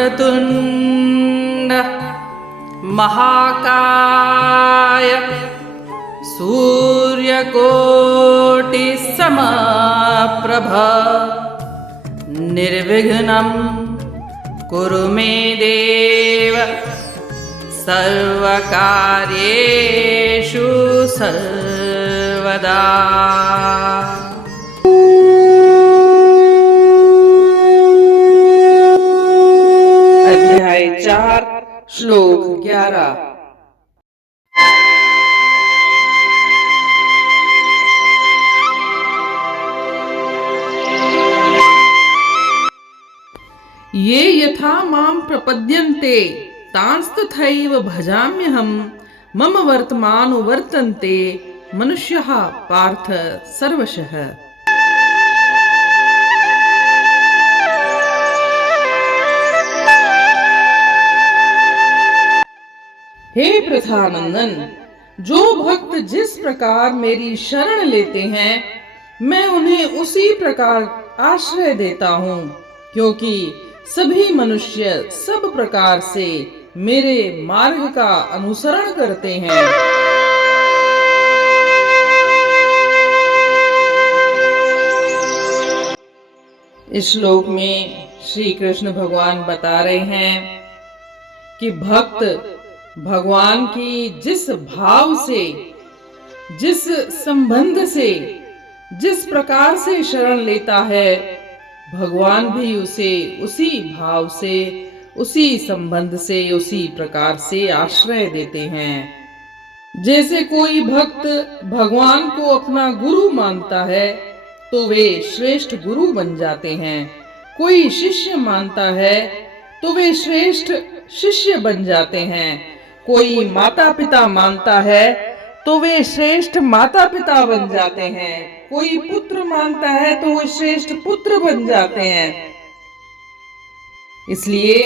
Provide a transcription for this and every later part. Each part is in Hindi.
वक्रतुण्ड महाकाय सूर्यकोटिसमप्रभ निर्विघ्नं कुरु मे देव सर्वकार्येषु सर्वदा। अध्याय 4 श्लोक 11। ये यथा मां प्रपद्यन्ते तांस्तथैव भजाम्यहम् मम वर्तमानो वर्तन्ते मनुष्यः पार्थ सर्वशः। हे प्रथानंदन, जो भक्त जिस प्रकार मेरी शरण लेते हैं मैं उन्हें उसी प्रकार आश्रय देता हूँ, क्योंकि सभी मनुष्य सब प्रकार से मेरे मार्ग का अनुसरण करते हैं। इस श्लोक में श्री कृष्ण भगवान बता रहे हैं कि भक्त भगवान की जिस भाव से, जिस संबंध से, जिस प्रकार से शरण लेता है, भगवान भी उसे उसी भाव से, उसी संबंध से, उसी प्रकार से आश्रय देते हैं। जैसे कोई भक्त भगवान को अपना गुरु मानता है तो वे श्रेष्ठ गुरु बन जाते हैं। कोई शिष्य मानता है तो वे श्रेष्ठ शिष्य बन जाते हैं। कोई माता पिता मानता है तो वे श्रेष्ठ माता पिता बन जाते हैं। कोई पुत्र मानता है तो वे श्रेष्ठ पुत्र बन जाते हैं। इसलिए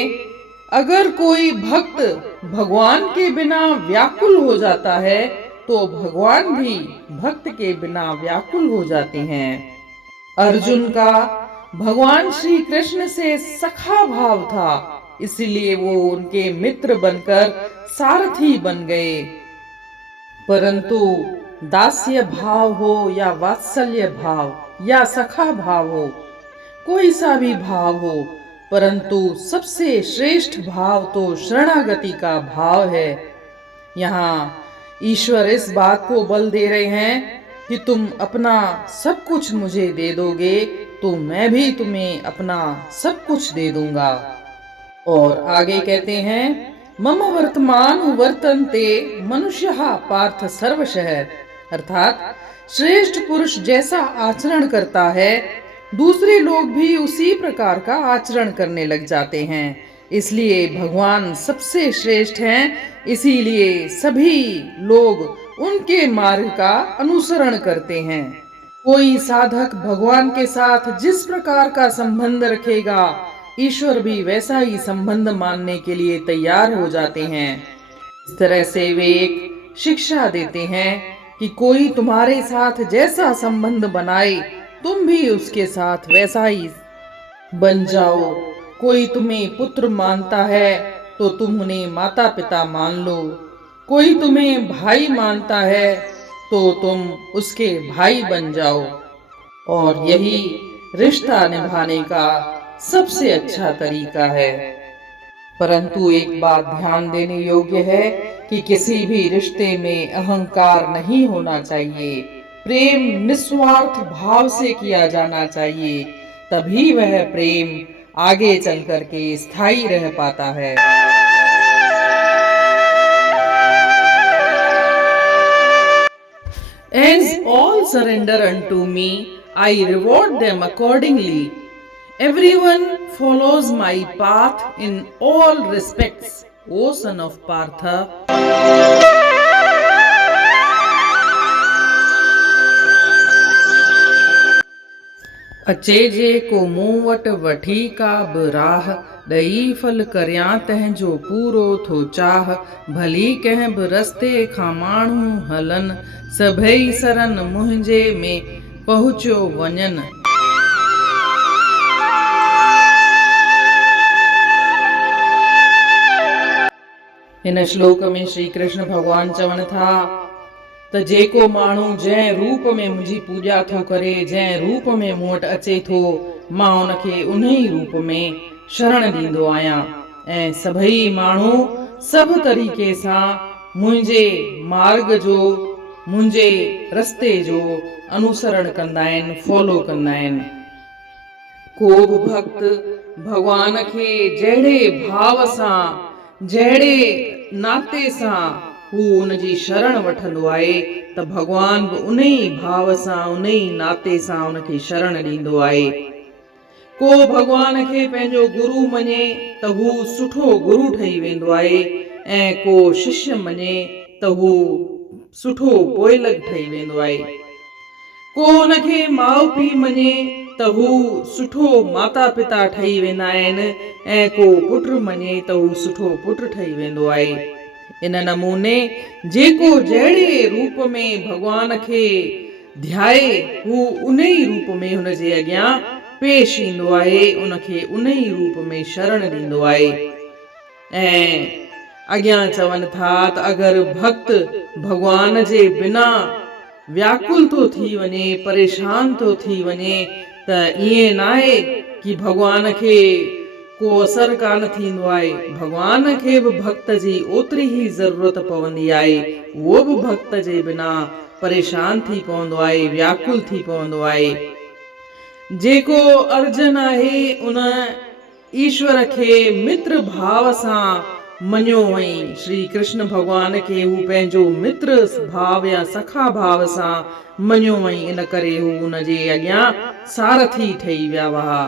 अगर कोई भक्त भगवान के बिना व्याकुल हो जाता है तो भगवान भी भक्त के बिना व्याकुल हो जाते हैं। अर्जुन का भगवान श्री कृष्ण से सखा भाव था, इसलिए वो उनके मित्र बनकर सारथी बन गए। परंतु दास्य भाव हो या वात्सल्य भाव या सखा भाव हो, कोई सा भी भाव हो, परंतु सबसे श्रेष्ठ भाव तो शरणागति का भाव है। यहाँ ईश्वर इस बात को बल दे रहे हैं कि तुम अपना सब कुछ मुझे दे दोगे तो मैं भी तुम्हें अपना सब कुछ दे दूंगा। और आगे कहते हैं मम वर्तमान वर्तन्ते मनुष्यः पार्थ सर्वशः, अर्थात श्रेष्ठ पुरुष जैसा आचरण करता है दूसरे लोग भी उसी प्रकार का आचरण करने लग जाते हैं। इसलिए भगवान सबसे श्रेष्ठ हैं, इसीलिए सभी लोग उनके मार्ग का अनुसरण करते हैं। कोई साधक भगवान के साथ जिस प्रकार का संबंध रखेगा ईश्वर भी वैसा ही संबंध मानने के लिए तैयार हो जाते हैं। इस तरह से वे एक शिक्षा देते हैं कि कोई तुम्हारे साथ जैसा संबंध बनाए तुम भी उसके साथ वैसा ही बन जाओ। कोई तुम्हें पुत्र मानता है तो तुम उन्हें माता पिता मान लो। कोई तुम्हें भाई मानता है तो तुम उसके भाई बन जाओ। और यही रिश्ता निभाने का सबसे अच्छा तरीका है। परंतु एक बात ध्यान देने योग्य है कि किसी भी रिश्ते में अहंकार नहीं होना चाहिए। प्रेम निस्वार्थ भाव से किया जाना चाहिए, तभी वह प्रेम आगे चल करके स्थायी रह पाता है। As all surrender unto me, I reward them accordingly. Everyone follows my path in all respects, O son of Partha. अचेजे को मुवट वठी का बराह, दई फल कर्या तह जो पूरो थो चाह। भली कह बरसते खामाणू हलन, सभई सरन मुंहिंजे में पहुँचो वञन। हिन श्लोक में श्री कृष्ण भगवान चवनि था त जेको माण्हू जंहिं रूप में मुंहिंजी पूॼा थो करे, जंहिं रूप में मूं वटि अचे थो, मां उनखे उन ई रूप में शरण ॾींदो आहियां। ऐं सभई माण्हू सभु तरीक़े सां मुंहिंजे मार्ग जो, मुंहिंजे रस्ते जो अनुसरण कंदा आहिनि, फॉलो कंदा आहिनि। को बि भक्त भगवान खे जहिड़े भाव सां, जहिड़े नाते सां हू उनजी शरण वठंदो आहे त भगवान बि उन ई भाव सां, उन ई नाते सां उनखे शरण ॾींदो आहे। को भगवान खे पंहिंजो गुरु मञे त हू सुठो गुरु ठही वेंदो आहे, ऐं को शिष्य मञे त हू सुठो पोइलग ठही वेंदो आहे। को उनखे माउ पीउ मञे त हू सुठो माता पिता ठही वेंदा आहिनि, ऐं को पुट मञे त हू सुठो पुट ठही वेंदो आहे। इन नमूने जेको जहिड़े रूप में भगवान खे ध्याए, हू उन ई रूप में हुनजे अॻियां पेश ईंदो आहे, उनखे उन ई रूप में शरण ॾींदो आहे। ऐं अॻियां चवनि था त अगरि भक्त भगवान जे बिना व्याकुल थो थी वञे, परेशान थो थी वञे, त ईअं न आहे कि भगवान खे को असर कान थींदो आहे। भगवान खे बि भक्त जी ओतिरी ई ज़रूरत पवंदी आहे। उहो बि भक्त जे बिना परेशान थी पवंदो आहे, व्याकुल थी पवंदो आहे। जेको अर्जुन आहे उन ईश्वर खे मित्र भाव सां मञियो हुअईं। श्री कृष्ण भगवान खे हू पंहिंजो मित्र भाव या सखा भाव सां मञियो हुअईं, इन करे हू उनजे अॻियां सारथी ठही विया हुआ।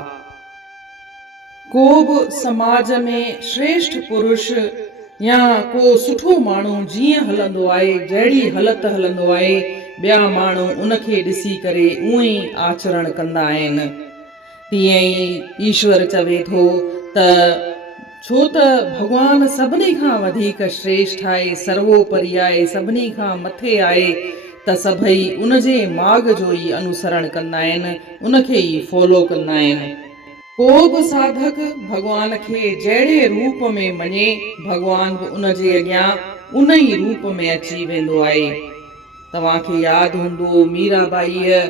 को बि समाज में श्रेष्ठ पुरुष या को सुठो माण्हू जीअं हलंदो आहे, जहिड़ी हालत हलंदो आहे, ॿिया माण्हू उनखे ॾिसी करे उहो ई आचरण कंदा आहिनि। तीअं ई ईश्वर चवे थो त छो त भगवान सभिनी खां वधीक श्रेष्ठ आहे, सर्वोपरि आहे, सभिनी खां मथे आहे, त सभई उनजे मार्ग जो ई अनुसरण कंदा आहिनि, उनखे ई फॉलो कंदा आहिनि। को बि साधक भगवान खे जहिड़े रूप में मञे, भगवान बि उनजे अॻियां उन ई रूप में अची वेंदो आहे। तव्हांखे यादि हूंदो मीराबाईअ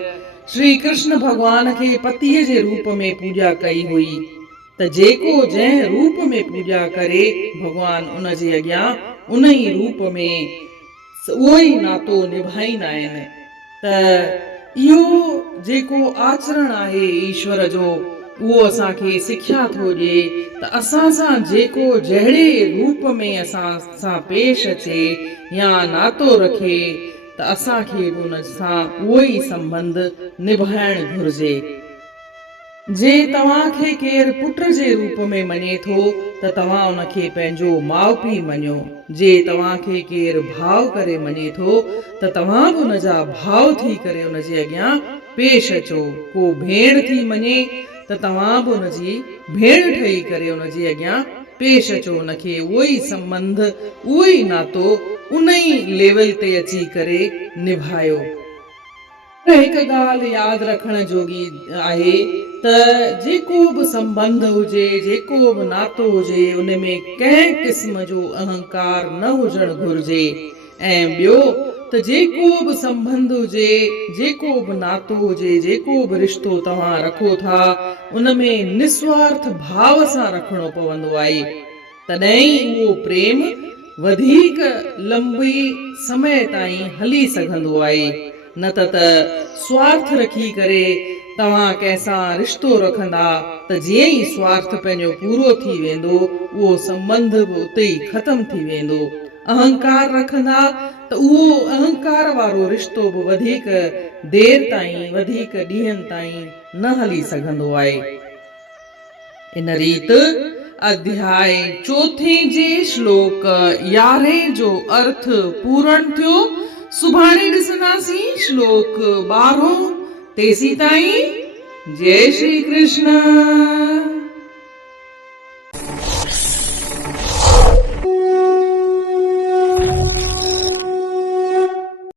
श्री कृष्ण भगवान खे पतीअ जे रूप में पूॼा कई हुई, त जेको जंहिं रूप में पूॼा करे, भगवान उनजे अॻियां उन ई रूप में उहो ई नातो निभाईंदा आहिनि। त इहो जेको आचरण आहे ईश्वर जो, उहो असांखे सिख्या थो ॾिए त असां सां जेको जहिड़े रूप में असां सां पेश अचे या नातो रखे, त असांखे बि उन सां उहो ई संबंध निभाइणु घुर्जे। जे तव्हांखे केरु पुट जे रूप में मञे थो त तव्हां उनखे पंहिंजो माउ पीउ मञो। जे तव्हांखे केरु भाव करे मञे थो त तव्हां बि उनजा भाव थी करे उनजे अॻियां पेश अचो। को भेण थी मञे त तव्हां बि उनजी भेण ठही करे उनजे अॻियां पेश अचो। उनखे उहो ई संबंध, उहो ई नातो उन ई लेवल ते अची करे निभायो। हिकु ॻाल्हि यादि रखण जोगी आहे त जेको बि संबंध हुजे, जेको बि नातो हुजे, उन में कंहिं क़िस्म जो अहंकार न हुजणु घुर्जे। ऐं ॿियो त जेको बि संबंध हुजे, जेको बि नातो हुजे, जेको बि रिश्तो तव्हां रखो था, उन में निस्वार्थ भाव सां रखिणो पवंदो आहे। तॾहिं उहो प्रेम वधीक लंबी समय ताईं हली सघंदो आहे। न त स्वार्थ रखी करे तव्हां कंहिंसां रिश्तो रखंदा त जीअं ई स्वार्थ पंहिंजो पूरो थी वेंदो, उहो संबंध बि उते ई ख़तम थी वेंदो। अहंकार रखंदा त उहो अहंकार वारो रिश्तो बि वधीक देर ताईं, वधीक ॾींहंनि ताईं न हली सघंदो आहे। इन रीति अध्याय 4 जे श्लोक 11 जो अर्थ पूर्ण थियो। सुभाणे ॾिसंदासीं श्लोक 12। तेसी ताईं जय श्री कृष्ण।